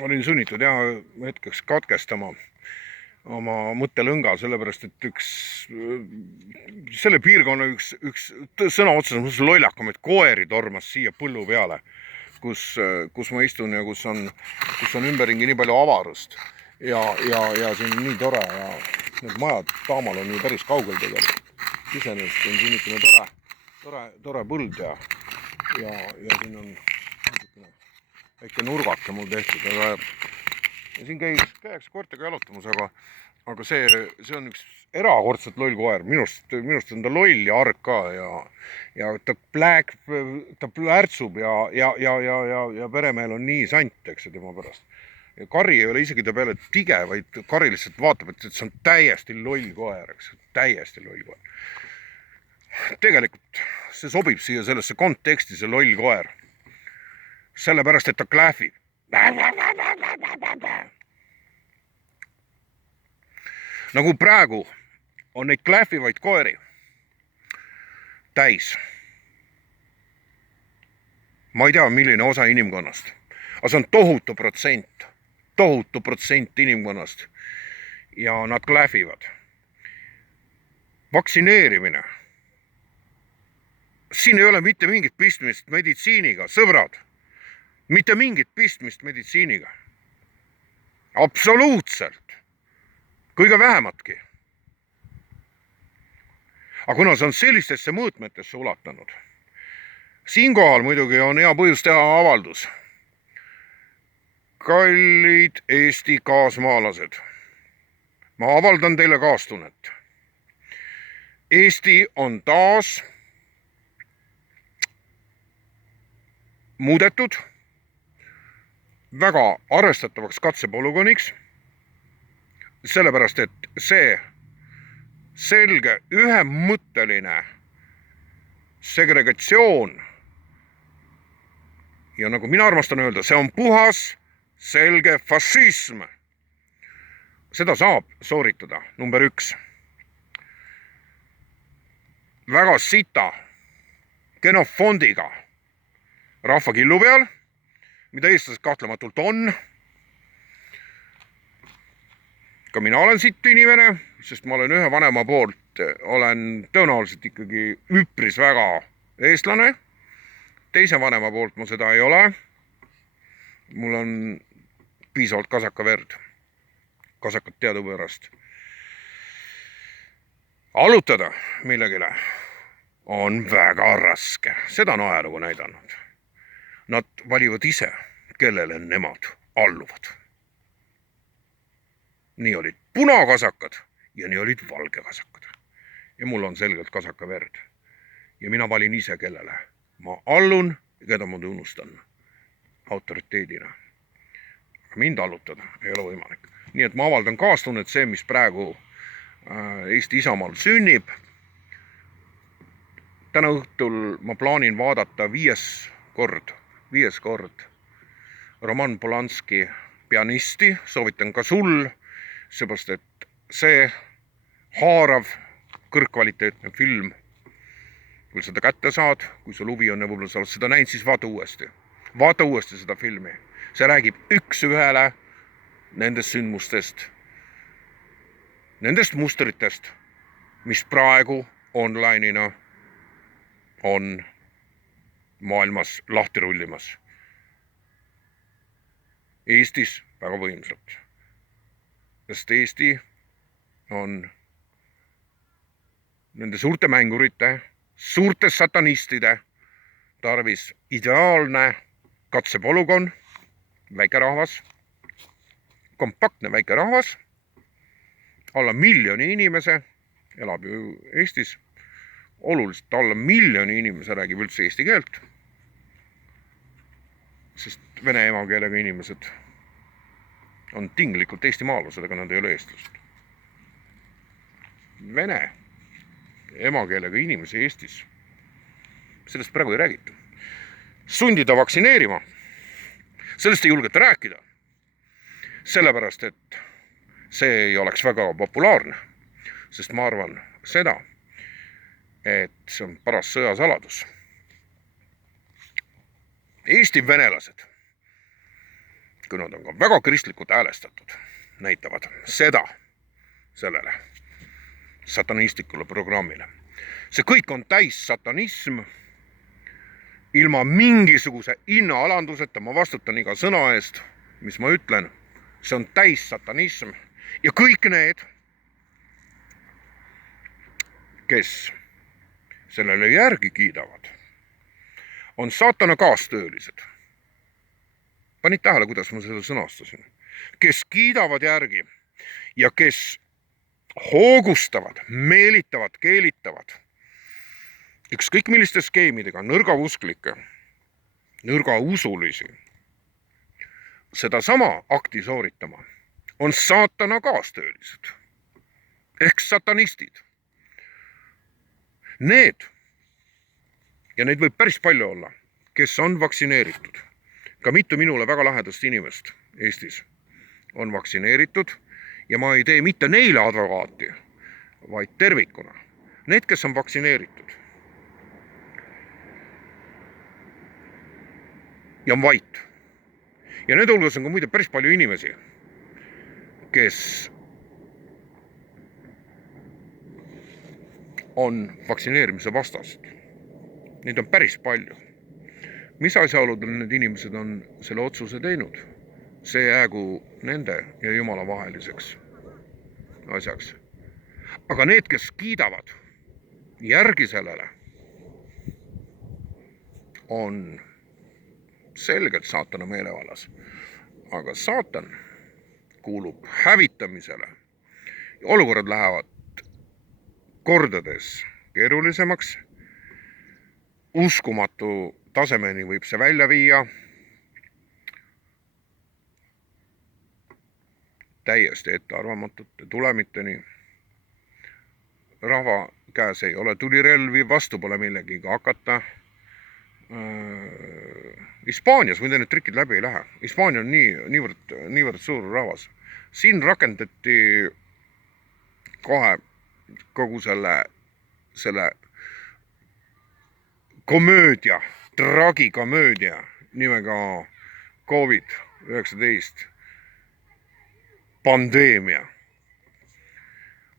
Olin sunnitud hetkeks katkestama oma mõttelõnga, sellepärast, et selle piirkonna üks sõna otseses mõttes lollakamaid koeri tormas siia põllu peale, kus ma istun ja kus on ümberringi nii palju avarust ja siin on nii tore ja need majad taamal on ju päris kaugel tegelikult. Iseenesest on siin niisugune tore põld ja siin on väike nurgake mul tehtud, aga siin käiks koertega jalutamas, aga see on üks erakordselt loll koer. Minust on ta loll ja arg ka ja ta plärtsub ja peremehel on nii sant, eks tema pärast. Ja Kari ei ole isegi ta peale tige, vaid Kari lihtsalt vaatab, et see on täiesti loll koer, eks, täiesti loll koer. Tegelikult see sobib siia sellesse konteksti, see loll koer. Sellepärast, et ta klähvib. Nagu praegu on neid klähvivaid koeri täis. Ma ei tea, milline osa inimkonnast, aga see on tohutu protsent inimkonnast ja nad klähvivad. Vaktsineerimine. Siin ei ole mitte mingit pistmist meditsiiniga, sõbrad. Mitte mingit pistmist meditsiiniga. Absoluutselt. Kõige vähematki. Aga kuna see on sellistesse mõõtmetesse ulatanud, siinkohal muidugi on hea põhjus teha avaldus. Kallid Eesti kaasmaalased, ma avaldan teile kaastunnet. Eesti on taas muudetud väga arvestatavaks katsepolügooniks, sellepärast, et see selge ühemõtteline segregatsioon ja nagu mina armastan öelda, see on puhas selge fašism. Seda saab sooritada, number 1. Väga sita genofondiga rahvakillu peal, mida eestlased kahtlematult on. Ka mina olen sitt inimene, sest ma olen ühe vanema poolt, olen tõenäoliselt ikkagi üpris väga eestlane. Teise vanema poolt ma seda ei ole. Mul on piisavalt kasaka verd. Kasakat teadupärast. Alutada millegile on väga raske. Seda on ajalugu näidanud. Nad valivad ise, kellele nemad alluvad. Nii olid punakasakad ja nii olid valgekasakad. Ja mul on selgelt kasaka verd. Ja mina valin ise, kellele ma allun ja keda ma tunnustan autoriteedina. Mind allutada ei ole võimalik. Nii et ma avaldan kaastunnet see, mis praegu Eesti Isamaal sünnib. Täna õhtul ma plaanin vaadata viies kord Roman Polanski Pianisti, soovitan ka sul, seepärast, et see haarav, kõrgkvaliteetne film, kui seda kätte saad, kui sul huvi on ja võib-olla sa oled seda näinud, siis vaata uuesti. Vaata uuesti seda filmi. See räägib üks ühele nendest sündmustest, nendest mustritest, mis praegu online'ina on maailmas lahti rullimas. Eestis väga võimsalt. Sest Eesti on nende suurte mängurite, suurte satanistide tarvis ideaalne katsepolügoon, väikerahvas, kompaktne väikerahvas, alla 1 miljoni inimese, elab ju Eestis, oluliselt alla 1 miljoni inimese räägib üldse eesti keelt, sest vene emakeelega inimesed on tinglikult eestimaalased, aga nad ei ole eestlased. Vene emakeelega inimesi Eestis, sellest praegu ei räägita. Sundida vaktsineerima, sellest ei julgeta rääkida, sellepärast, et see ei oleks väga populaarne, sest ma arvan seda, et see on paras sõjasaladus. Eesti venelased, kui nad on ka väga kristlikult häälestatud, näitavad seda sellele satanistlikule programmile. See kõik on täis satanism, ilma mingisuguse hinnaalanduseta, ma vastutan iga sõna eest, mis ma ütlen, see on täis satanism ja kõik need, kes sellele järgi kiidavad, on saatana kaastöölised. Panid tähele, kuidas ma seda sõnastasin? Kes kiidavad järgi ja kes hoogustavad, meelitavad, keelitavad ükskõik milliste skeemidega nõrgausklikke, nõrgausulisi seda sama akti sooritama, on saatana kaastöölised ehk satanistid. Need, ja neid võib päris palju olla, kes on vaktsineeritud, ka mitu minule väga lähedast inimest Eestis on vaktsineeritud ja ma ei tee mitte neile advokaati, vaid tervikuna. Need, kes on vaktsineeritud ja on vait. Ja nende hulgas on ka muide päris palju inimesi, kes on vaktsineerimise vastased. Neid on päris palju. Mis asjaoludel need inimesed on selle otsuse teinud? See jäägu nende ja Jumala vaheliseks asjaks. Aga need, kes kiidavad järgi sellele, on selgelt saatana meelevallas. Aga saatan kuulub hävitamisele. Olukorrad lähevad kordades keerulisemaks. Uskumatu tasemeni võib see välja viia. Täiesti ettearvamatute tulemiteni. Rahva käes ei ole tulirelvi, vastu pole millegiga hakata. Hispaanias, muide need trikid läbi ei lähe. Hispaania on niivõrd suur rahvas. Siin rakendati kohe kogu selle komöödia, tragikomöödia nimega COVID-19 pandeemia.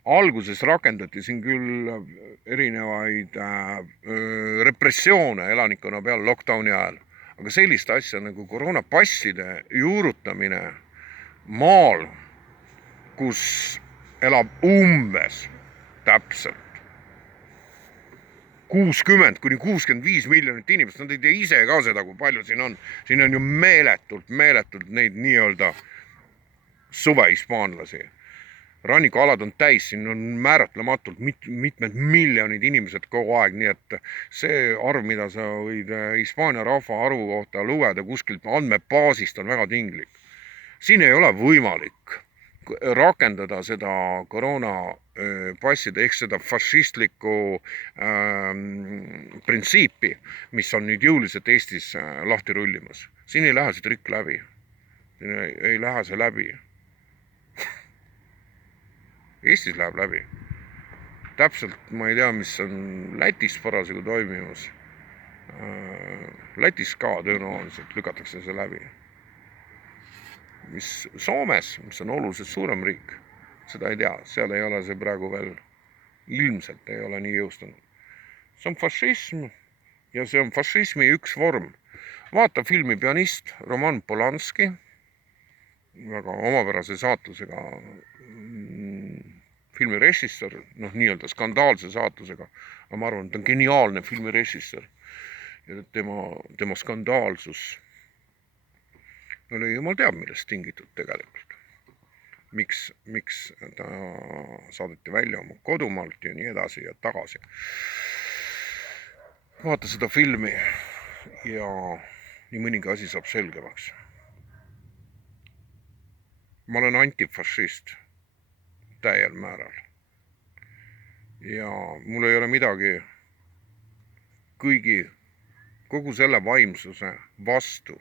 Alguses rakendati siin küll erinevaid repressioone elanikkonna peal lockdowni ajal, aga sellist asja nagu koroonapasside juurutamine maal, kus elab umbes täpselt 60–65 miljonit inimest, nad ei tea ise ka seda, kui palju siin on. Siin on ju meeletult neid nii-öelda suvehispaanlasi. Rannikualad on täis, siin on määratlematult mitmed miljonid inimesed kogu aeg, nii et see arv, mida sa võid Hispaania rahva arvu kohta lugeda kuskilt andmebaasist, on väga tinglik. Siin ei ole võimalik rakendada seda koroonapasside ehk seda fašistlikku printsiipi, mis on nüüd jõuliselt Eestis lahti rullimas. Siin ei lähe see trikk läbi. Siin ei lähe see läbi. Eestis läheb läbi. Täpselt ma ei tea, mis on Lätis parasjagu toimimas. Lätis ka tõenäoliselt lükatakse see läbi. Mis Soomes, mis on oluliselt suurem riik, seda ei tea. Seal ei ole see praegu veel, ilmselt ei ole nii jõustunud. See on fašism ja see on fašismi üks vorm. Vaata filmi Pianist, Roman Polanski, väga omapärase saatusega filmirežissöör, nii-öelda skandaalse saatusega, aga ma arvan, et ta on geniaalne filmirežissöör ja tema skandaalsus oli jumal teab, millest tingitud tegelikult. Miks ta saadeti välja oma kodumaalt ja nii edasi ja tagasi. Vaata seda filmi ja nii mõningi asi saab selgemaks. Ma olen antifašist täiel määral. Ja mul ei ole midagi kogu selle vaimsuse vastu,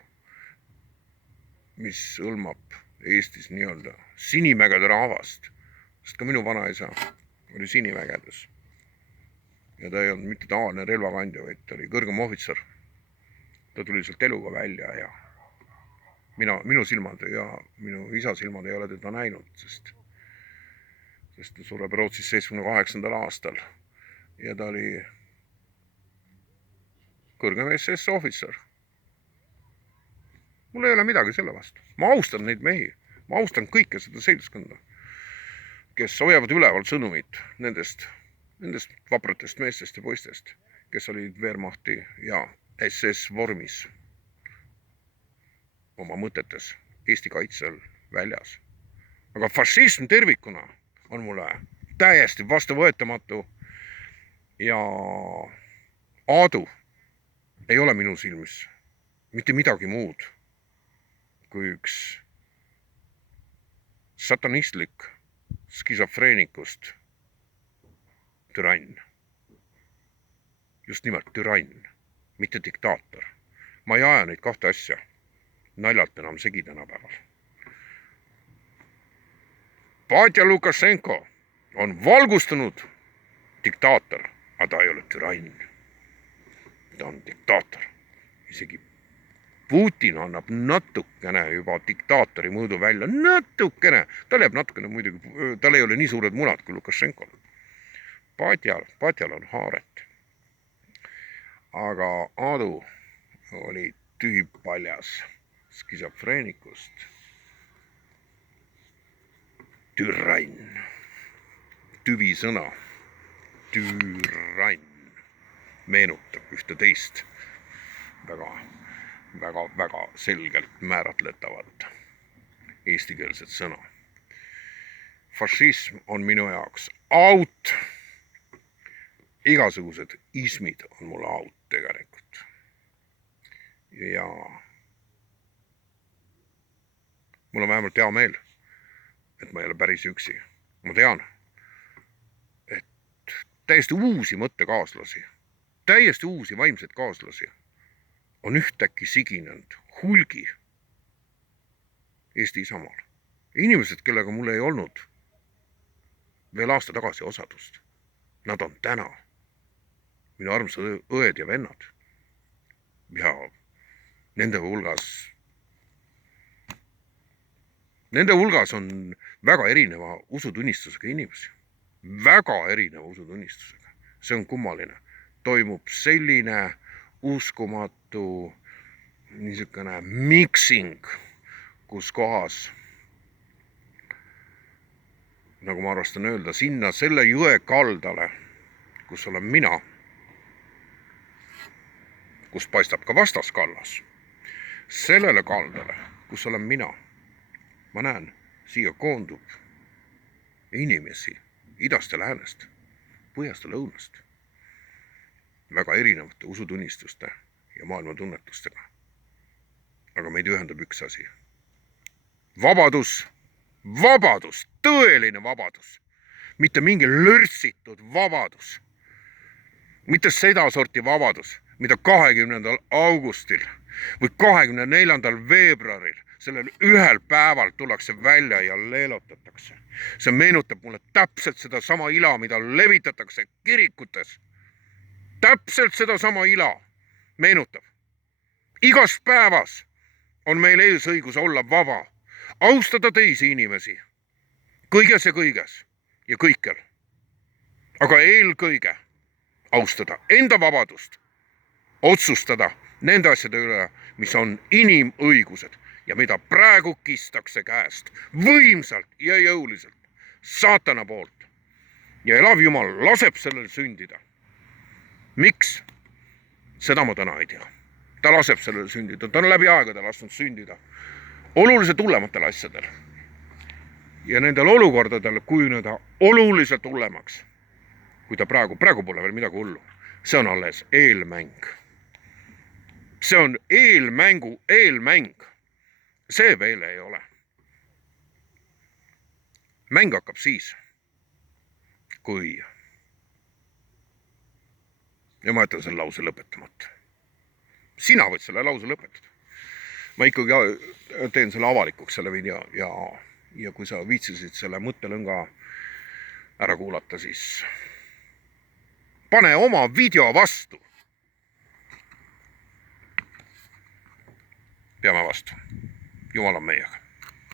mis hõlmab Eestis nii-öelda Sinimägede rahvast. Sest ka minu vanaisa oli Sinimägedes. Ja ta ei olnud mitte tavaline relvakandja, vaid ta oli kõrgem ohvitser. ta tuli sealt eluga välja ja minu silmad ja minu isa silmad ei ole teda näinud, sest ta sureb Rootsis 78. aastal ja ta oli kõrgem SS ohvitser. Mul ei ole midagi selle vastu. Ma austan neid mehi. Ma austan kõike seda seltskonda, kes hoiavad üleval sõnumit nendest vapratest meestest ja poistest, kes olid Wehrmachti ja SS vormis oma mõtetes Eesti kaitsel väljas. Aga fašism tervikuna on mulle täiesti vastuvõetamatu ja Aadu ei ole minu silmis mitte midagi muud kui üks satanistlik skisofreenikust türann. Just nimelt türann, mitte diktaator. Ma ei aja neid kahte asja naljalt enam segi tänapäeval. Patja Lukašenko on valgustunud diktaator, aga ta ei ole türann. Ta on diktaator. Isegi Putin annab natukene juba diktaatori mõõdu välja. Natukene. Tal jääb natukene muidugi, tal ei ole nii suured munad kui Lukašenkol. Patjal on haaret. Aga Aadu oli tüüppaljas skisofreenikust türann. Tüvisõna türann meenutab ühte teist väga selgelt määratletavat eestikeelset sõna. Fašism on minu jaoks out. Igasugused ismid on mulle out tegelikult. Ja mul on vähemalt hea meel, et ma ei ole päris üksi. Ma tean, et täiesti uusi mõttekaaslasi, täiesti uusi vaimseid kaaslasi on ühtäkki siginenud hulgi Eesti Isamaal. Inimesed, kellega mul ei olnud veel aasta tagasi osadust. Nad on täna minu armsad õed ja vennad. Ja nende hulgas on väga erineva usutunnistusega inimesi. Väga erineva usutunnistusega. See on kummaline. Toimub selline uskumatu niisugune mixing, kus kohas, nagu ma arvastan öelda, sinna selle jõe kaldale, kus olen mina, kus paistab ka vastaskallas, sellele kaldale, kus olen mina, ma näen, siia koondub inimesi idast ja läänest, põhjast ja lõunast, väga erinevate usutunnistuste ja maailmatunnetustega. Aga meid ühendab üks asi. Vabadus, vabadus, tõeline vabadus. Mitte mingi lörtsitud vabadus. Mitte seda sorti vabadus, mida 20. augustil või 24. veebruaril sellel ühel päeval tullakse välja ja leelotatakse. See meenutab mulle täpselt seda sama ila, mida levitatakse kirikutes. Täpselt seda sama ila meenutab. Igas päevas on meil ees õigus olla vaba, austada teisi inimesi, kõiges ja kõikjal. Aga eelkõige austada enda vabadust, otsustada nende asjade üle, mis on inimõigused ja mida praegu kistakse käest võimsalt ja jõuliselt saatana poolt. Ja elav Jumal laseb sellel sündida. Miks? Seda ma täna ei tea. Ta laseb sellele sündida. Ta on läbi aegade lasknud sündida oluliselt hullematel asjadel. Ja nendel olukordadel kujuneda oluliselt hullemaks, kui ta praegu pole veel midagi hullu. See on alles eelmäng. See on eelmängu eelmäng. See veel ei ole. Mäng hakkab siis, kui... Ja ma jätan selle lause lõpetamata. Sina võid selle lause lõpetada. Ma ikkagi teen selle avalikuks selle video ja kui sa viitsisid selle mõttelõnga ära kuulata, siis pane oma video vastu. peame vastu. Jumal on meiega.